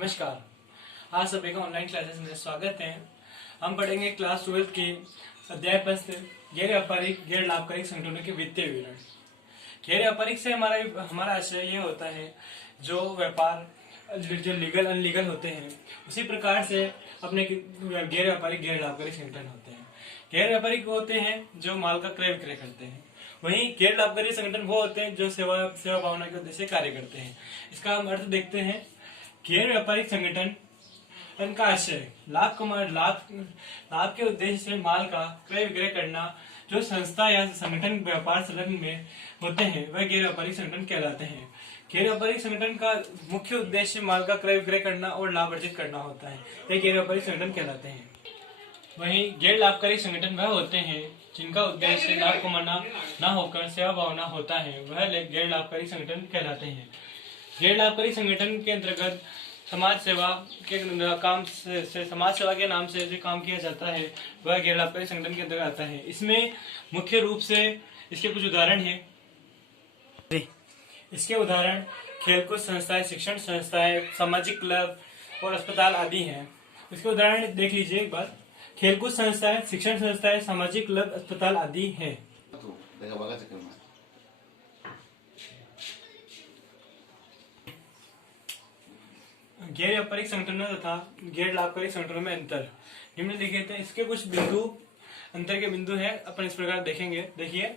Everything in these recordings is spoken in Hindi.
नमस्कार। आज सभी का ऑनलाइन क्लासेस में स्वागत है। हम पढ़ेंगे क्लास 12 की अध्याय प्रश्न गैर व्यापारिक गैर लाभकारी संगठनों के वित्तीय विवरण। गैर व्यापारिक से हमारा आशय यह होता है जो व्यापार जो लीगल अनलीगल होते हैं, उसी प्रकार से अपने गैर व्यापारिक गैर लाभकारी संगठन होते हैं। गैर व्यापारिक होते हैं जो माल का क्रय विक्रय करते हैं, वहीं गैर लाभकारी संगठन वो होते हैं जो सेवा भावना के उद्देश्य से कार्य करते हैं। इसका हम अर्थ देखते हैं। गैर व्यापारिक संगठन का आशय लाभ के उद्देश्य से माल का क्रय विक्रय करना। जो संस्था या संगठन व्यापार संलग्न में होते हैं वह गैर व्यापारिक संगठन कहलाते हैं। गैर व्यापारिक संगठन का मुख्य उद्देश्य माल का क्रय विक्रय करना और लाभ अर्जित करना होता है, ये गैर व्यापारिक संगठन कहलाते हैं। वहीं गैर लाभकारी संगठन वह होते हैं जिनका उद्देश्य लाभ कमाना न होकर सेवा भावना होता है, वह गैर लाभकारी संगठन कहलाते हैं। गैर लाभकारी संगठन के अंतर्गत समाज सेवा के नाम से जो काम किया जाता है वह गैर लाभकारी संगठन के अंतर्गत आता है। इसमें मुख्य रूप से इसके कुछ उदाहरण हैं। इसके उदाहरण खेलकूद संस्थाएं, शिक्षण संस्थाएं, सामाजिक क्लब और अस्पताल आदि हैं। इसके उदाहरण देख लीजिए एक बार। खेलकूद संस्थाएं, शिक्षण संस्थाएं, सामाजिक क्लब, अस्पताल आदि हैं। गैर व्यापारिक संगठनों तथा गैर लाभकारी संगठनों में अंतर निम्नलिखित है। इसके कुछ बिंदु अंतर के बिंदु हैं, अपन इस प्रकार देखेंगे। देखिए,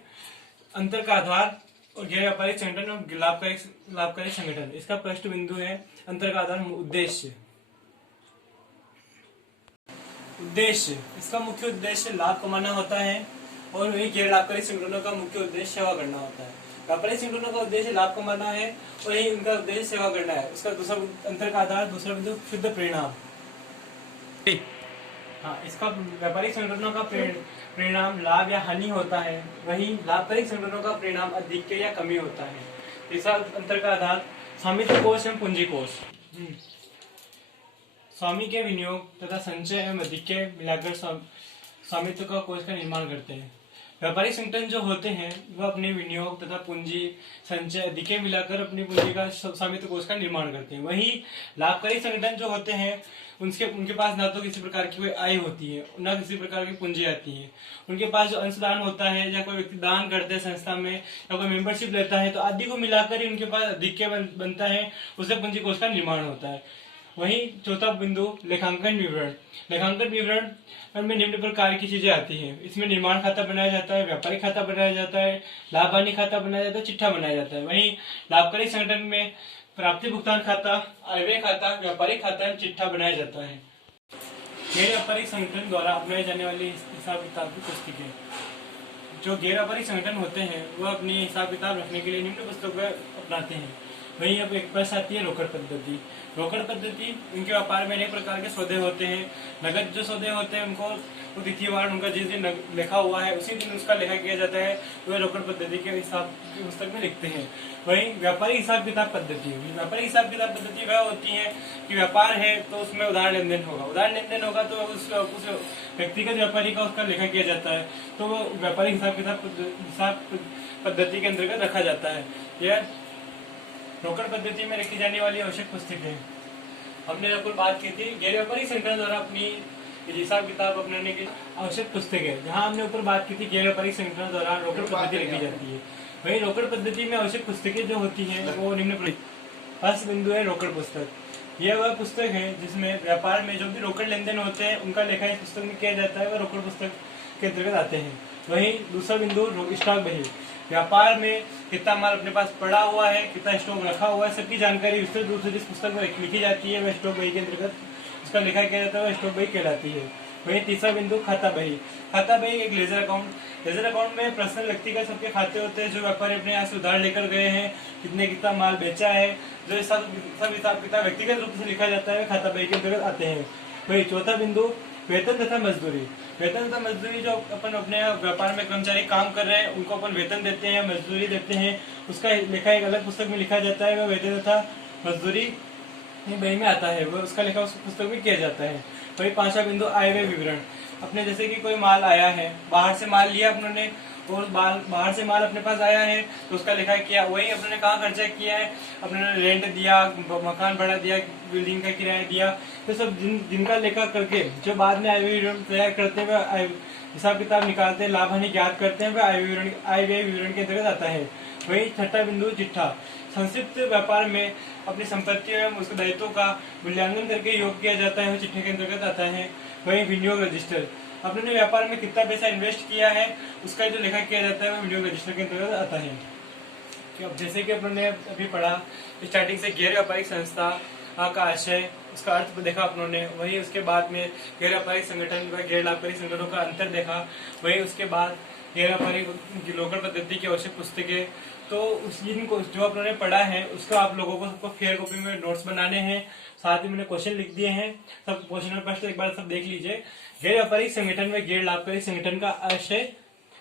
अंतर का आधार और गैर व्यापारिक संगठन और लाभकारी संगठन। इसका पृष्ठ बिंदु है अंतर का आधार उद्देश्य। इसका मुख्य उद्देश्य लाभ कमाना होता है और वही गैर लाभकारी संगठनों का मुख्य उद्देश्य सेवा करना होता है। व्यापारिक संगठनों का उद्देश्य लाभ कमाना है और यही उनका उद्देश्य सेवा करना है। उसका दूसरा अंतर का आधार, दूसरा बिंदु शुद्ध परिणाम। हाँ, इसका व्यापारिक संगठनों का परिणाम लाभ या हानि होता है, वही लाभकारी संगठनों का परिणाम अधिक या कमी होता है। तीसरा अंतर का आधार स्वामित्व कोष एवं पूंजी कोष। स्वामी के विनियोग तथा संचय एवं अधिक्य मिलाकर स्वामित्व का कोष का निर्माण करते हैं। व्यापारिक संगठन जो होते हैं वह अपने विनियोग तथा पूंजी संचय अधिक्य मिलाकर अपनी पूंजी का स्वामित्व कोष का निर्माण करते हैं। वहीं लाभकारी संगठन जो होते हैं उनके पास ना तो किसी प्रकार की कोई आय होती है, ना किसी प्रकार की पूंजी आती है। उनके पास जो अंशदान होता है या कोई व्यक्ति दान करते हैं संस्था में या कोई मेंबरशिप लेता है, तो आदि को मिलाकर ही उनके पास अधिक्य बनता है, उससे पूंजी कोष का निर्माण होता है। वहीं चौथा बिंदु लेखांकन विवरण में निम्न प्रकार की चीजें आती हैं। इसमें निर्माण खाता बनाया जाता है, व्यापारिक खाता बनाया जाता है, लाभ हानि खाता बनाया जाता है, चिट्ठा बनाया जाता है। वहीं लाभकारी संगठन में प्राप्ति भुगतान खाता, आयव्यय खाता, व्यापारिक खाता एवं चिट्ठा बनाया जाता है। गैर व्यापारिक संगठन द्वारा अपनाई जाने वाली हिसाब किताब की पुस्तिकें। जो गैर व्यापारिक संगठन होते हैं वह अपनी हिसाब किताब रखने के लिए निम्न पुस्तकों अपनाते हैं। वहीं अब एक प्रश्न आती है रोकड़ पद्धति। उनके व्यापार में अनेक प्रकार के सौदे होते हैं। नगद जो सौदे होते हैं उनको तिथिवार उनका जिस दिन लिखा हुआ है उसी दिन उसका लेखा किया जाता है, वह रोकड़ पद्धति के हिसाब की पुस्तक में लिखते हैं। वहीं व्यापारिक हिसाब किताब पद्धति वह होती है कि व्यापार है तो उसमें उधार लेन देन होगा तो उस व्यक्तिगत व्यापारी का उसका लेखा किया जाता है, तो वो व्यापारिक हिसाब पद्धति के अंतर्गत रखा जाता है। यह रोकड़ पद्धति में रखी जाने वाली आवश्यक पुस्तकें। हमने बिल्कुल बात की थी गैर व्यापारिक संगठन द्वारा अपनी हिसाब किताब अपनाने की आवश्यक पुस्तकें, जहां हमने ऊपर बात की थी गैर व्यापारिक संगठन द्वारा रोकड़ पद्धति रखी जाती है। वही रोकड़ पद्धति में आवश्यक पुस्तकें जो होती हैं वो निम्न। फर्स्ट बिंदु है रोकड़ पुस्तक। यह वह पुस्तक है जिसमें व्यापार में जो भी रोकड़ लेन देन होते हैं उनका लेखा इस पुस्तक में किया जाता है, वह रोकड़ पुस्तक के अंतर्गत आते हैं। वहीं दूसरा बिंदु स्टॉक बही। व्यापार में कितना माल अपने पास पड़ा हुआ है, कितना स्टॉक रखा हुआ है, सबकी जानकारी विस्तृत रूप से जिस पुस्तक में लिखी जाती है वह स्टॉक बही के अंतर्गत उसका लेखा किया जाता है, वह स्टॉक बही कहलाती है। वही तीसरा बिंदु खाता बही एक लेजर अकाउंट में पर्सनल व्यक्ति का सबके खाते होते हैं। जो व्यापारी अपने यहाँ से उधार लेकर गए हैं, कितना माल बेचा है, जो सब हिसाब किताब व्यक्तिगत रूप से लिखा जाता है, खाता बही के अंतर्गत आते हैं। वही चौथा बिंदु वेतन तथा मजदूरी जो अपन अपने व्यापार में कर्मचारी काम कर रहे हैं उनको अपन वेतन देते हैं, मजदूरी देते हैं, उसका लेखा एक अलग पुस्तक में लिखा जाता है, वह वेतन तथा मजदूरी बही में आता है, वह उसका लेखा उस पुस्तक में किया जाता है। वही पांचवा बिंदु आय व्यय विवरण। अपने जैसे कि कोई माल आया है, बाहर से माल लिया अपने और बाहर से माल अपने पास आया है तो उसका लिखा किया, वही अपने कहाँ खर्चा किया है, अपने रेंट दिया, मकान भाड़ा दिया, बिल्डिंग का किराया दिया, तो सब दिन का लेखा करके जो बाद में आय व्यय विवरण तैयार करते हुए हिसाब किताब निकालते हैं, लाभ हानि ज्ञात करते हैं, वह आय व्यय विवरण के अंतर्गत आता है। वही छठा बिंदु चिट्ठा, संक्षिप्त व्यापार में अपनी संपत्ति एवं उसके दायित्वों का मूल्यांकन करके योग किया जाता है, वो चिट्ठे के अंतर्गत आता है। वही विनियोग रजिस्टर, अपने व्यापार में कितना पैसा इन्वेस्ट किया है उसका जो लेखा किया जाता है वो विनियोग रजिस्टर के अंतर्गत आता है। कि अब जैसे कि अपने अभी पढ़ा स्टार्टिंग से गैर व्यापारिक संस्था का आशय, उसका अर्थ देखा अपनों, वही उसके बाद में गैर व्यापारिक संगठन व गैर लाभकारी संगठनों का अंतर देखा, वही उसके बाद गैर व्यापारिक लोकल पद्धति की आवश्यक पुस्तकें। तो उस इनको जो अपनों ने पढ़ा है उसका आप लोगों को सबको फेयर कॉपी में नोट्स बनाने हैं, साथ ही मैंने क्वेश्चन लिख दिए हैं, सब क्वेश्चन और प्रश्न एक बार सब देख लीजिए। गैर व्यापारिक संगठन व गैर लाभकारी संगठन का आशय,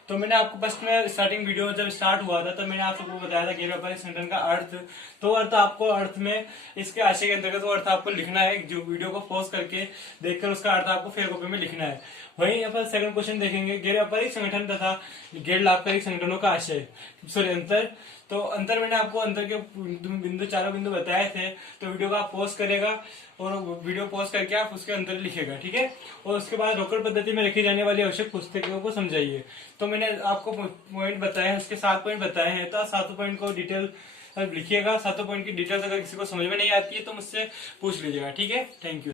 तो मैंने आपको फर्स्ट में स्टार्टिंग वीडियो जब स्टार्ट हुआ था तो मैंने आप सबको बताया था गैर व्यापारिक संगठन का अर्थ। तो अर्थ आपको अर्थ में इसके आशय के अंतर्गत वो अर्थ आपको लिखना है, जो वीडियो को पॉज करके देखकर उसका अर्थ आपको फेयर कॉपी में लिखना है। वहीं यहाँ पर सेकंड क्वेश्चन देखेंगे, गैर व्यापारिक संगठन तथा गैर लाभकारी संगठनों का आशय, सॉरी अंतर। तो अंतर मैंने आपको अंतर के बिंदु चारों बिंदु बताए थे, तो वीडियो को आप पॉज करेगा और वीडियो पॉज करके आप उसके अंतर लिखेगा, ठीक है। और उसके बाद रोकड़ पद्धति में लिखी जाने वाली आवश्यक पुस्तकों को समझाइए। तो मैंने आपको पॉइंट बताए हैं, उसके 7 पॉइंट बताए हैं, तो 7 पॉइंट को डिटेल लिखिएगा। 7 पॉइंट की डिटेल्स अगर किसी को समझ में नहीं आती है तो मुझसे पूछ लीजिएगा, ठीक है। Thank you.